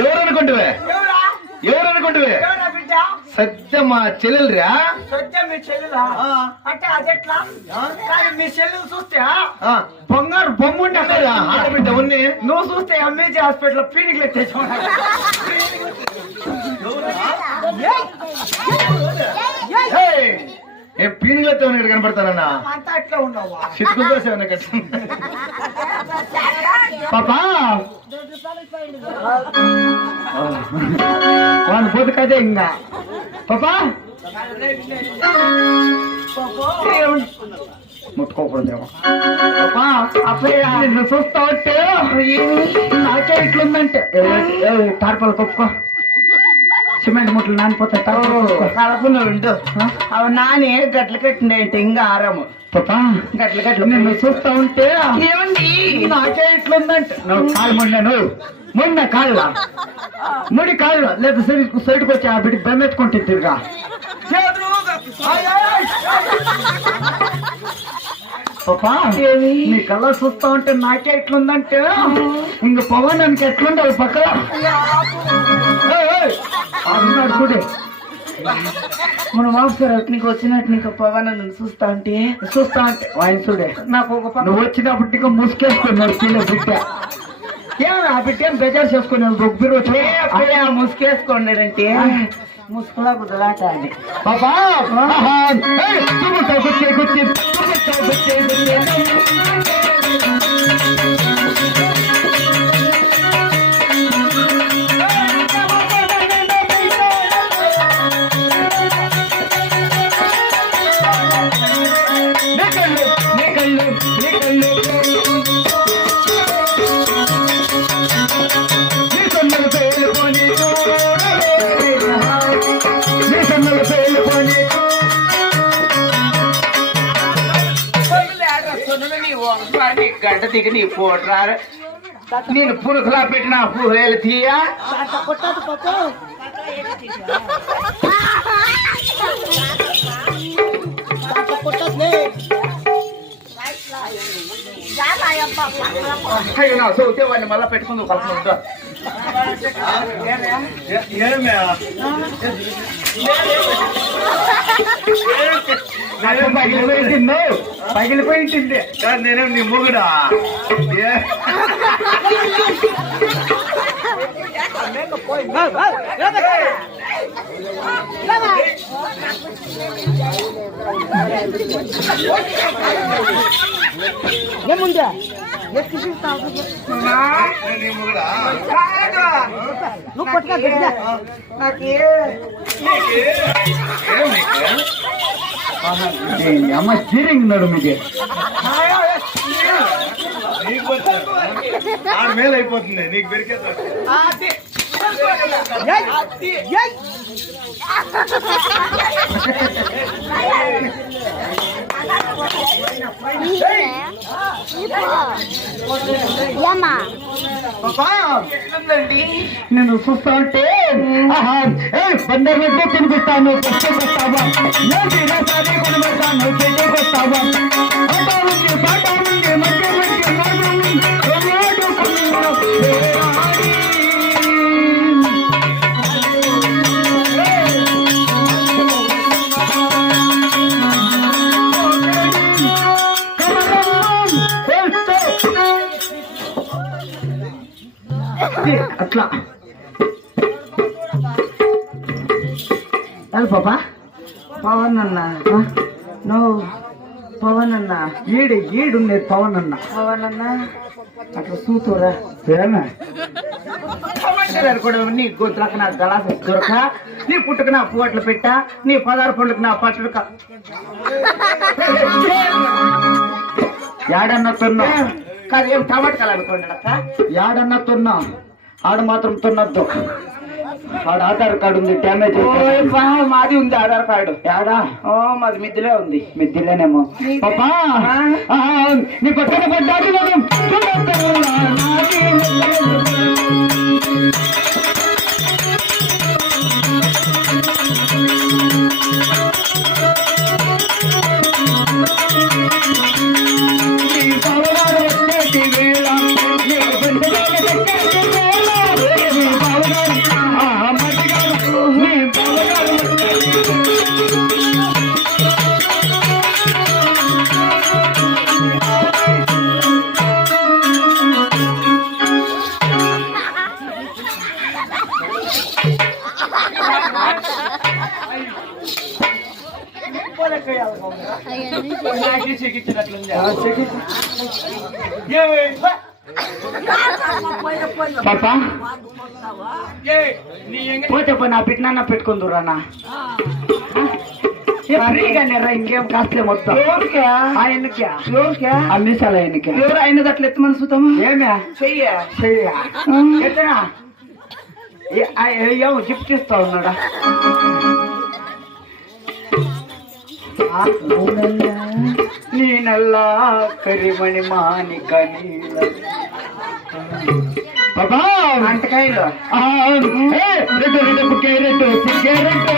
ఎవరనుకుంటువే సత్య మా చెల్లెలురా. సత్య మీ చెల్లెలా? అంటే అదెట్లా? కానీ మీ చెల్లెలు చూస్తే బంగారు బొమ్మ ఉండే ఆడబిడ్డ ఉంది. నువ్వు చూస్తే ఎంఏజీ హాస్పిటల్ పీనికలు ఎత్తేసావు. ఏ పీనులతో కనపడతానన్నా అంతా అట్లా ఉండవు. చిట్టుకుంటా పాపా వాడిని పోతే కదే ఇంకా పాపా ముట్టుకోకూడదేమో. పాపా అప్పుడే నిన్ను చూస్తా ఉంటే నాకే ఇట్లుందంటే తాడిపల్లి కొప్పుకో సిమెంట్ ముట్లు నానిపోతాయి. కలపను ఉండు. అవి నాని గట్లు కట్టిండే ఇంకా ఆరాము. పాపా గట్లు నిన్ను చూస్తా ఉంటే ఏమండి నాకే ఇట్లుందంటే నువ్వు కాలు మొండాను మొన్న కాళ్ళ ముడి కాళ్ళ లేదా సైడ్కి వచ్చి ఆ బిడ్డ బెమ్మెత్తుకుంటే తిరిగా పాపా నీ కళ్ళ చూస్తా ఉంటే నాకే ఎట్లుందంటే ఇంక పవనానికి ఎట్లుండాలి పక్కన అన్నాడు చూడే మన మాస్టర్ నీకు వచ్చినట్టు నీకు పవన్ చూస్తా అంటే ఆయన చూడే నాకు ఒక నువ్వు వచ్చినప్పుడు నీకు ముసుకేసుకున్నాడు చిన్న బిడ్డ ఆ బిడ్డ ఏం బెజార్ చేసుకున్నాను బొబ్బిరు ముసుకేసుకోండి ముసుకులా కుదలాట అని పాపా గంట దిగి నీ పోట్రా నేను పురుకులా పెట్టిన పూరేలు తీయా అయ్యో నా చదివితే వాడిని మళ్ళా పెట్టుకుందు కలుపుకుంటా పగిలిపోయింది నేనేం నీ మొగుడా ఏముందా నువ్వు పట్టుగా అమ్మ స్టీరింగ్ ఉన్నాడు మీకు ఆరు మేలు అయిపోతుంది నీకు పెరిగేది నేను చూస్తా ఉంటే బందర్లో తినిపిస్తాను వస్తావా కొనిపెడతాను చెట్టుకు వస్తావా పాట ఉంది మధ్య అట్లా పాపా పవన్ అన్న నువ్వు పవన్ అన్న ఈడుండేది పవన్ అన్న అట్లా చూతురా కూడా నీ గొంతులకు నా గలాస దొరక నీ పుట్టుకు నా పువ్వట్లు పెట్టా నీ 16 పండ్లకు నా పట్టుక ఏడన్నా తున్నా కాదు ఏం టమాటకాలు అనుకోండి అక్క ఏడన్నా తున్నా ఆడ మాత్రం తున్నద్దు ఆడ ఆధార్ కార్డు ఉంది డ్యామేజ్ మాది ఉంది ఆధార్ కార్డు ఏడా మాది మిద్దిలే ఉంది మిద్దిలేనేమో పాపా నీ పక్కన పడ్డాడు రూపాయలకి వేయాలి బొంగ. నాకే చెక్కిచ్చినట్లుంది. ఏమి? పాపా ఏ, నీ ఎంగ పోతే పో నా పెట్టినా పెట్టుకుందురానా ఫ్రీగానే రా, ఇంకేం కాస్ట్లే మొత్తం అన్నిసాల ఆయనకి ఎవరు అయినది అట్లా ఎత్తు మనసు చూద్దామా? ఏమే చెయ్య చెయ్య ఎత్తనా ఏమో గిఫ్ట్ ఇస్తా ఉన్నాడా నీ నల్లా కరిమణి మానిక నీల బాబా అంటకాయలు రెండు రెండు బుక్కే రెండు బుక్కే రెండు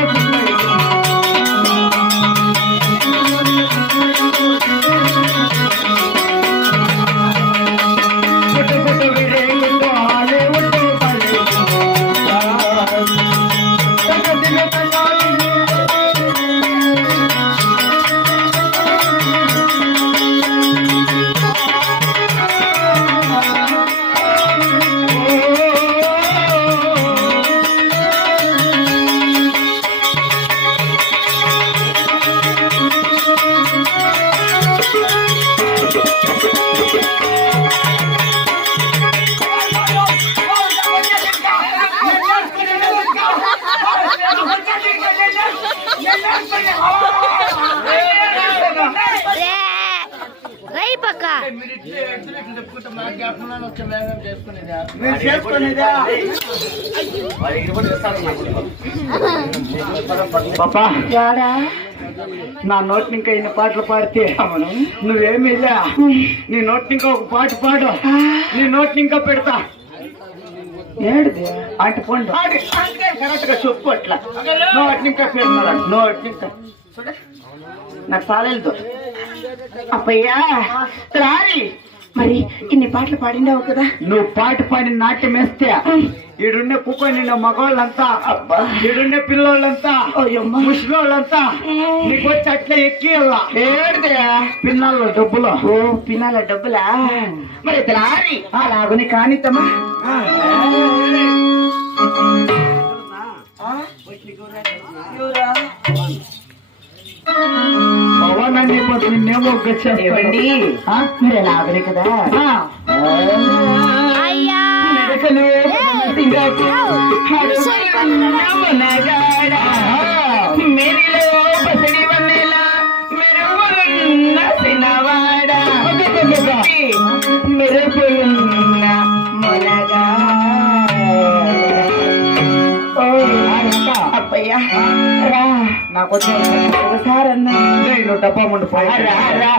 పుట్టు పుట్టు విరే ఉండు ఆలే ఉండు పల్లె రై పక్క మీరు ఇట్లా చెప్పుకుంటే మా జ్ఞాపకంలో వచ్చే మేమేం చేసుకునేదా? మీరు చేసుకునేదా? పాపా నా నోటిని ఇంకా ఇన్ని పాటలు పాడితే నువ్వేమి ఇలా నీ నోటిని ఇంకా ఒక పాట పాడు నీ నోటిని ఇంకా పెడతా ఏడిది అంటే పండు కరెక్ట్ గా చెప్పు అట్లా నోటిని ఇంకా పెడతా నోటిని ఇంకా నాకు సాలేదు అప్పయ్యా రారి మరి ఇన్ని పాటలు పాడిండావు కదా నువ్వు పాట పాడి నాట్యం వేస్తే ఈడుండే కుక్క నిన్న మగవాళ్ళంతా ఈడుండే పిల్లోళ్ళంతా ముసలోళ్ళంతా నీకు వచ్చి అట్లా ఎక్కి ఏడితే పిన్నాల్లో డబ్బులు ఓ పినాల డబ్బులా మరి రారి అలాగుని కానితమ్మా పవనాన్ని నిన్నేమో ఇవ్వండి మరి అలాగనే కదా అయ్యా మెరిలో పసిడి వన్నెల మెరుగులున్న సినవాడ మెరుగులున్న మొలగా అప్పయ్యా రా నాకు వచ్చి ఒకసారన్నా డబ్బా ముందు రా రా